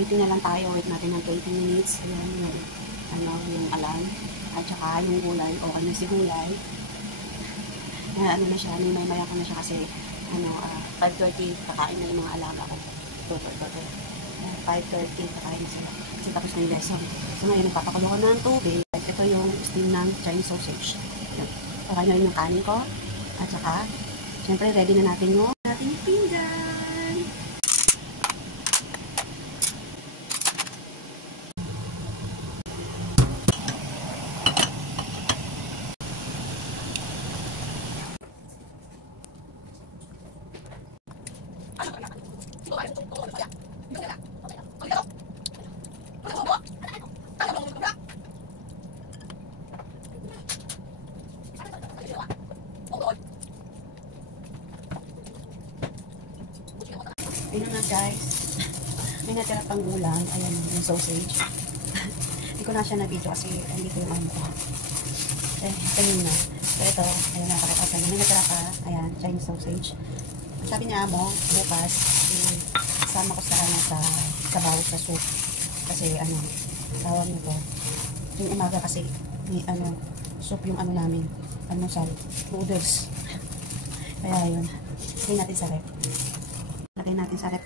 waiting na lang tayo. Wait natin ng 20 minutes. Ayan, yung alam. At saka yung gulay. Okay na si gulay. Ano na siya, may maya ko na siya kasi 5:30 kakain na yung mga alaga ko. 5:30 kakain na sila. Kasi tapos na yung lesson. So ngayon nagpapakulo ko ng tubig. Ito yung steam ng Chinese sausage. Okay na rin yung kanin ko. At saka, syempre ready na natin yung ating pinggan. Ayun na guys, may natira pang ulam. Ayan yung sausage. Hindi ko na siya na-video kasi hindi ko yung ano ko. Ayun na. So ito, ayun na, pakita ko. May natira pa, ayan, Chinese sausage. Sabi niya mo, bukas, isama ko sa sabaw, sa soup. Kasi tawag nito. Yung umaga kasi, soup yung namin. Almusal, noodles. Kaya yun. Lagay natin sa rep. Lagay natin sa rep.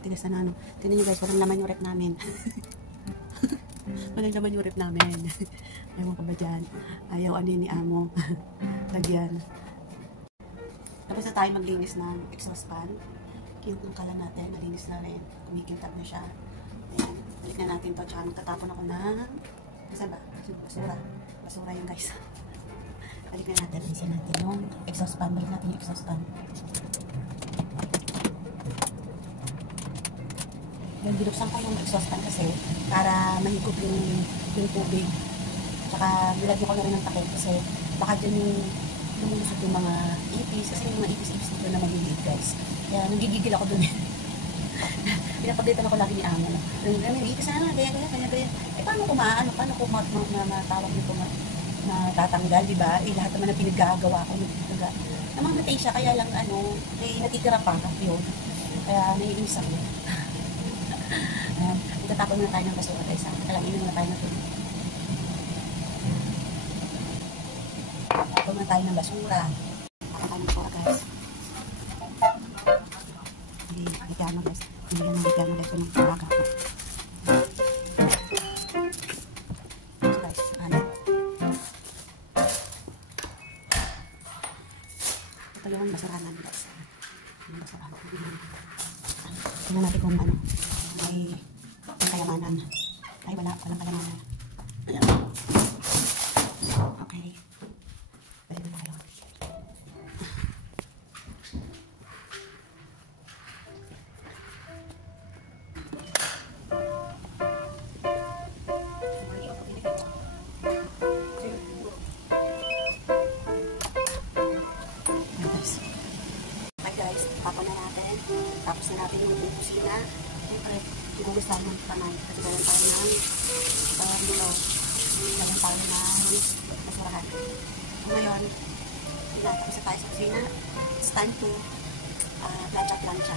Tigas na Tignan nyo guys, walang laman yung rep namin. Walang laman yung rep namin. Ayaw ko ba dyan? Ayaw ni amo. Lagyan. Tapos na tayo maglinis ng exhaust fan. Cute ng kala natin. Nalinis na rin. Kumikintab na siya. Ayan. Balik na natin to. Tsaka magtatapon ako ng saan ba? Basura. Basura yun guys. Balik na natin. Linisin natin yung exhaust fan. Balik natin yung exhaust fan. Yung binuksan ko yung exhaust fan kasi para mahigop yung tubig. Tsaka nilagyan ko na rin ng takip kasi baka dyan yung lumulusot yung mga ipis. Kasi yung mga ipis-ipis dito na magigit guys. Kaya nagigigil ako dun. Pinapagalitan ako lagi ni amo. May ipis na ganyan. Paano ko matawag nito natatanggal, diba? Lahat naman na pinaggagawa ko. Namamatay siya, kaya lang natitira pa yun. Kaya naiinis ako. Itatapon na tayo ng basura guys. Alam, na tayo na ito. Tapon na tayo ng basura. Tapon ng basura guys. Ligano guys. Ligano guys. Yung talaga ko. Guys, ito yung basura namin guys. Yung basura ko. Tingnan natin kung may kayamanan. Ay, walang kayamanan. Okay. Balik na tayo. Okay guys, tapon na natin. Tapos na natin yung kusina. Siyempre, inugas tayo ng panay. Kasi gawin tayo ng gawin tayo ng basurahan. So ngayon, tapos na tayo sa kusina. It's time to plancha.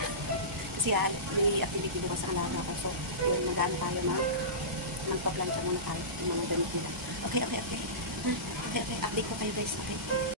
Kasi may activity diba sa alaga ko. So, yun, mag-ano tayo magpa-plancha muna tayo yung mga damit nila. Okay. Update ko kayo guys. Okay.